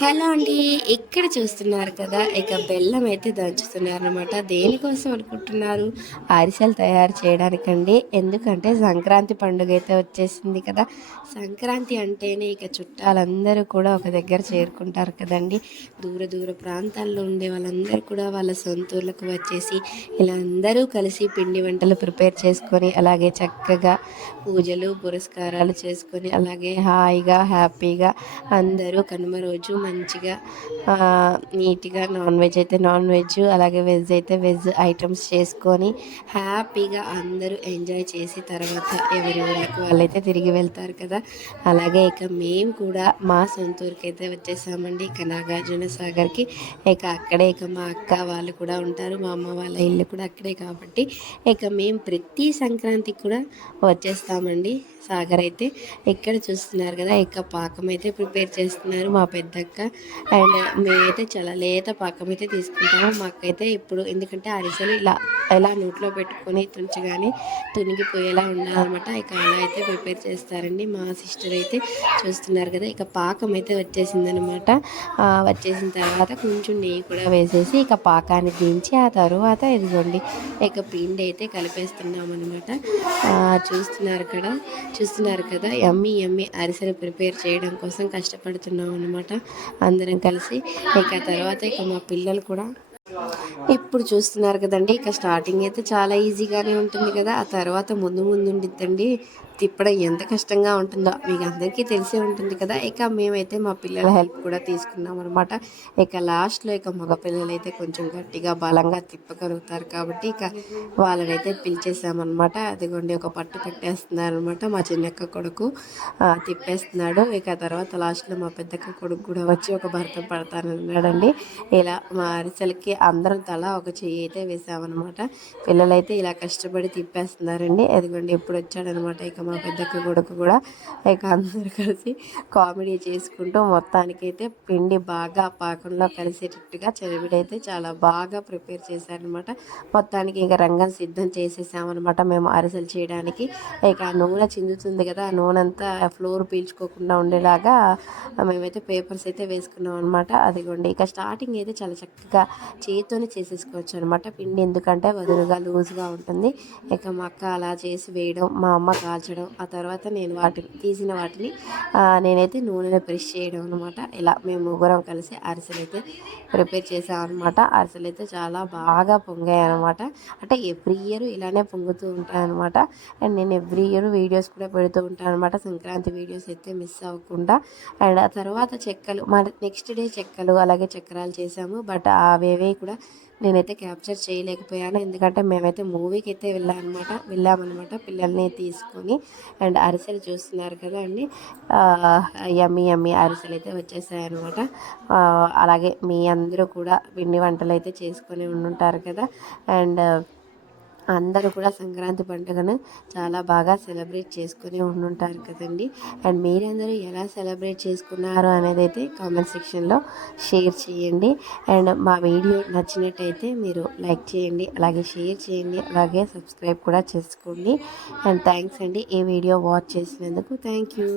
Hello అండి ఇక్కడ చూస్తున్నారు కదా ఇక బెల్లం అయితే దంచుతున్నారు అనమాట దేనికోసం అనుకుంటున్నారు? అరిసెలు తయారు చేయడానికండి. ఎందుకంటే సంక్రాంతి పండుగ అయితే వచ్చేసింది కదా. సంక్రాంతి అంటేనే ఇక చుట్టాలందరూ కూడా ఒక దగ్గర చేరుకుంటారు కదండి. దూర దూర ప్రాంతాల్లో ఉండే వాళ్ళందరూ కూడా వాళ్ళ సొంతూర్లకు వచ్చేసి ఇలా అందరూ కలిసి పిండి వంటలు ప్రిపేర్ చేసుకొని అలాగే చక్కగా పూజలు పురస్కారాలు చేసుకొని అలాగే హాయిగా హ్యాపీగా అందరూ కనుమ రోజు మంచిగా నీట్గా నాన్ వెజ్ అయితే నాన్ వెజ్ అలాగే వెజ్ అయితే వెజ్ ఐటమ్స్ చేసుకొని హ్యాపీగా అందరూ ఎంజాయ్ చేసి తర్వాత ఎవరి ఊళ్ళకి వాళ్ళైతే తిరిగి వెళ్తారు కదా. అలాగే ఇక మేము కూడా మా సొంత ఊరికి అయితే వచ్చేసామండి ఇక నాగార్జున సాగర్కి. ఇక అక్కడే ఇక మా అక్క వాళ్ళు కూడా ఉంటారు మా అమ్మ వాళ్ళ ఇల్లు కూడా అక్కడే కాబట్టి ఇక మేము ప్రతి సంక్రాంతికి కూడా వచ్చేస్తామండి సాగర్ అయితే. ఇక్కడ చూస్తున్నారు కదా ఇక పాకం అయితే ప్రిపేర్ చేస్తున్నారు మా పెద్ద అక్క అండ్ మేమైతే చాలా లేత పాకం అయితే తీసుకుంటాము. మాకైతే ఇప్పుడు ఎందుకంటే అరిసెలు ఇలా ఇలా నోట్లో పెట్టుకొని తుంచగానే తునిగిపోయేలా ఉండాలన్నమాట. ఇక అలా అయితే ప్రిపేర్ చేస్తారండి. మా సిస్టర్ అయితే చూస్తున్నారు కదా ఇక పాకం అయితే వచ్చేసిందనమాట వచ్చేసిన తర్వాత కొంచెం నెయ్యి కూడా వేసేసి ఇక పాకాన్ని దించి ఆ తర్వాత ఇదిగోండి ఇక పిండి అయితే కలిపేస్తున్నాం అనమాట చూస్తున్నారు కదా చూస్తున్నారు కదా ఎమ్మి ఎమ్మి అరిసెలు ప్రిపేర్ చేయడం కోసం కష్టపడుతున్నాం అనమాట అందరం కలిసి. ఇక తర్వాత ఇక మా పిల్లలు కూడా ఇప్పుడు చూస్తున్నారు కదండి. ఇక స్టార్టింగ్ అయితే చాలా ఈజీగానే ఉంటుంది కదా. ఆ తర్వాత ముందు ముందు ఉండిద్దండి. తిప్పడం ఎంత కష్టంగా ఉంటుందో మీకు అందరికీ తెలిసే ఉంటుంది కదా. ఇక మేమైతే మా పిల్లల హెల్ప్ కూడా తీసుకున్నాం అనమాట ఇక లాస్ట్లో ఇక మగ పిల్లలు అయితే కొంచెం గట్టిగా బలంగా తిప్పగలుగుతారు కాబట్టి ఇక వాళ్ళనైతే పిలిచేసామన్నమాట అదిగోండి ఒక పట్టు కట్టేస్తున్నారు అనమాట మా చిన్నక్క కొడుకు తిప్పేస్తున్నాడు. ఇక తర్వాత లాస్ట్లో మా పెద్దక్క కొడుకు కూడా వచ్చి ఒక భర్త పడతానన్నాడండి. ఇలా మా అరిసెలకి అందరం తల ఒక చెయ్యి అయితే వేసామన్నమాట. పిల్లలైతే ఇలా కష్టపడి తిప్పేస్తున్నారండి. అదిగోండి ఎప్పుడు వచ్చాడనమాట ఇక మా పెద్దక్క కొడుకు కూడా ఇక అందరు కలిసి కామెడీ చేసుకుంటూ మొత్తానికైతే పిండి బాగా పాకంలో కలిసేటట్టుగా చెవిడైతే చాలా బాగా ప్రిపేర్ చేశారనమాట. మొత్తానికి ఇక రంగం సిద్ధం చేసేసామన్నమాట మేము అరిసెలు చేయడానికి. ఇక నూనె చిందుతుంది కదా ఆ నూనె అంతా ఫ్లోర్ పీల్చుకోకుండా ఉండేలాగా మేమైతే పేపర్స్ అయితే వేసుకున్నాం అనమాట అదిగోండి ఇక స్టార్టింగ్ అయితే చాలా చక్కగా చేతితోనే చేసేసుకోవచ్చు అనమాట పిండి ఎందుకంటే వదులుగా లూజ్గా ఉంటుంది. ఇక మా అక్క అలా చేసి వేయడం మా అమ్మ కాల్చడం ఉంచడం ఆ తర్వాత నేను వాటిని తీసిన వాటిని నేనైతే నూనెలో ప్రెస్ చేయడం అనమాట ఇలా మేము ముగ్గురం కలిసి అరిసెలు అయితే ప్రిపేర్ చేసాం అనమాట అరిసెలు అయితే చాలా బాగా పొంగాయి అనమాట అంటే ఎవ్రీ ఇయర్ ఇలానే పొంగుతూ ఉంటాయి అనమాట అండ్ నేను ఎవ్రీ ఇయర్ వీడియోస్ కూడా పెడుతూ ఉంటాను అనమాట సంక్రాంతి వీడియోస్ అయితే మిస్ అవ్వకుండా. అండ్ ఆ తర్వాత చెక్కలు మన నెక్స్ట్ డే చెక్కలు అలాగే చక్రాలు చేసాము. బట్ అవేవే కూడా నేనైతే క్యాప్చర్ చేయలేకపోయాను. ఎందుకంటే మేమైతే మూవీకి అయితే వెళ్ళామన్నమాట వెళ్ళామన్నమాట పిల్లల్ని తీసుకొని అండ్ అరిసెలు చూస్తున్నారు కదా అండి. యమ్మి యమ్మి అరిసెలు అయితే వచ్చేసాయి అనమాట అలాగే మీ అందరూ కూడా పిండి వంటలు అయితే చేసుకొని ఉండుంటారు కదా. అండ్ అందరూ కూడా సంక్రాంతి పండుగను చాలా బాగా సెలబ్రేట్ చేసుకుని ఉండుంటారు కదండి. అండ్ మీరందరూ ఎలా సెలబ్రేట్ చేసుకున్నారు అనేది అయితే కామెంట్ సెక్షన్లో షేర్ చేయండి. అండ్ మా వీడియో నచ్చినట్టయితే మీరు లైక్ చేయండి అలాగే షేర్ చేయండి అలాగే సబ్స్క్రైబ్ కూడా చేసుకోండి. అండ్ థ్యాంక్స్ అండి ఈ వీడియో వాచ్ చేసినందుకు. Thank you.